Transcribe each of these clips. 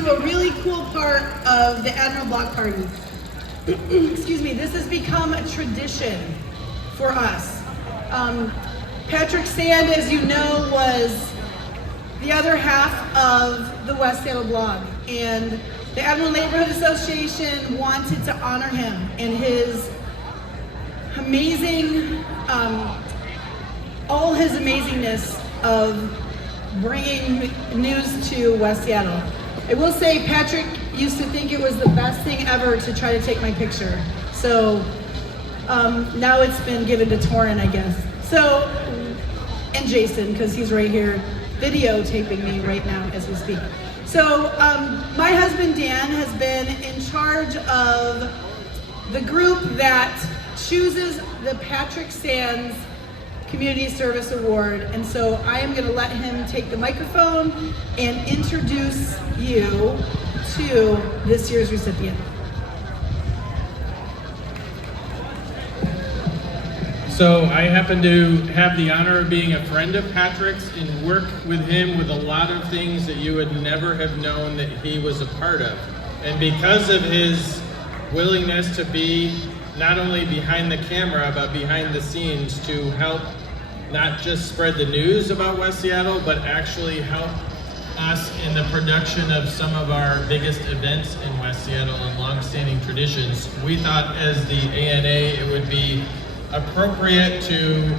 to a really cool part of the Admiral Block Party. Excuse me, this has become a tradition for us. Patrick Sand, as you know, was the other half of the West Seattle blog, and the Admiral Neighborhood Association wanted to honor him and his amazing, all his amazingness of bringing news to West Seattle. I will say Patrick used to think it was the best thing ever to try to take my picture. So now it's been given to Torrin, I guess. So, and Jason, because he's right here videotaping me right now as we speak. So my husband Dan has been in charge of the group that chooses the Patrick Sands Community Service Award, and so I am going to let him take the microphone and introduce you to this year's recipient. So I happen to have the honor of being a friend of Patrick's and work with him with a lot of things that you would never have known that he was a part of. And because of his willingness to be not only behind the camera, but behind the scenes to help not just spread the news about West Seattle, but actually help us in the production of some of our biggest events in West Seattle and long-standing traditions, we thought as the ANA it would be appropriate to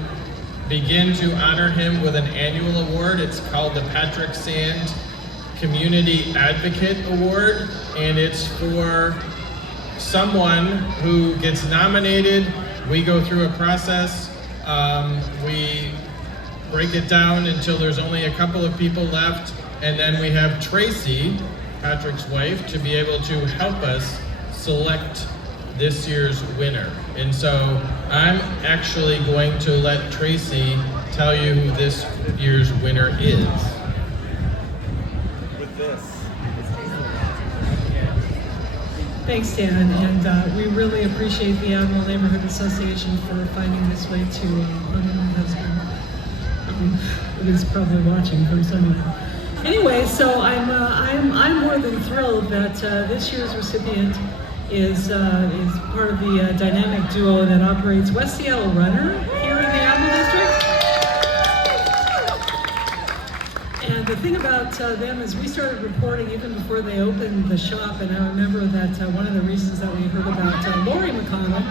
begin to honor him with an annual award. It's called the Patrick Sand Community Advocate Award, and it's for someone who gets nominated. We go through a process. We break it down until there's only a couple of people left, and then we have Tracy, Patrick's wife, to be able to help us select this year's winner. And so I'm actually going to let Tracy tell you who this year's winner is. With this. Thanks, Dan, and we really appreciate the Admiral Neighborhood Association for finding this way to honor my husband. He's probably watching from somewhere. Anyway, so I'm more than thrilled that this year's recipient is part of the dynamic duo that operates West Seattle Runner here in the Admiral District. And the thing about them is we started reporting even before they opened the shop, and I remember that one of the reasons that we heard about Lori McConnell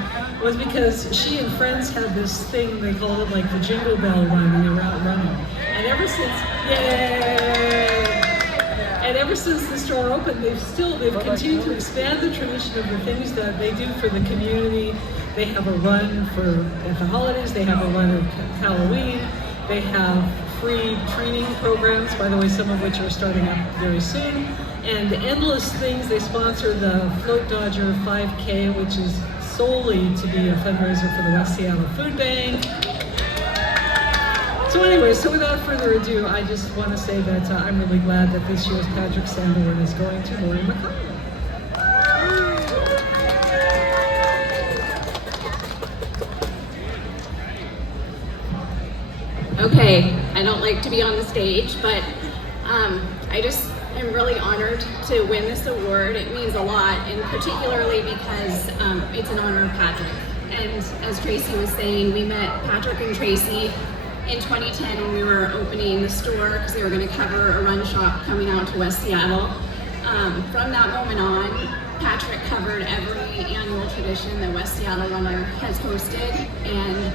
was because she and friends had this thing, they called it like the Jingle Bell Run, and they were out running. And ever since, and ever since the store opened, they've continued to expand the tradition of the things that they do for the community. They have a run at the holidays, they have a run at Halloween, they have free training programs, by the way, some of which are starting up very soon, and endless things. They sponsor the Float Dodger 5K, which is solely to be a fundraiser for the West Seattle Food Bank. So anyway, so without further ado, I just want to say that I'm really glad that this year's Patrick Sand Award is going to Lori McConnell. Okay, I don't like to be on the stage, but I just am really honored to win this award. It means a lot, and particularly because it's in honor of Patrick. And as Tracy was saying, we met Patrick and Tracy in 2010 when we were opening the store because they were going to cover a run shop coming out to West Seattle. From that moment on, Patrick covered every annual tradition that West Seattle Runner has hosted, and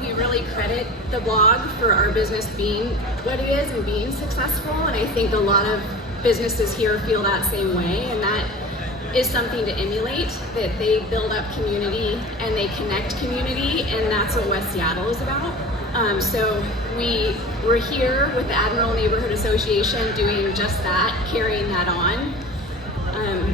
we really credit the blog for our business being what it is and being successful, and I think a lot of businesses here feel that same way, and that is something to emulate, that they build up community and they connect community, and that's what West Seattle is about. So we're here with the Admiral Neighborhood Association doing just that, carrying that on.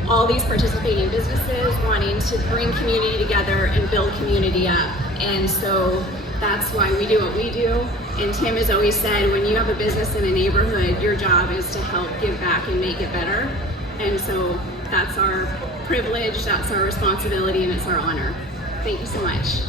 All these participating businesses wanting to bring community together and build community up, and so that's why we do what we do. And Tim has always said, when you have a business in a neighborhood, your job is to help give back and make it better. And so that's our privilege, that's our responsibility, and it's our honor. Thank you so much.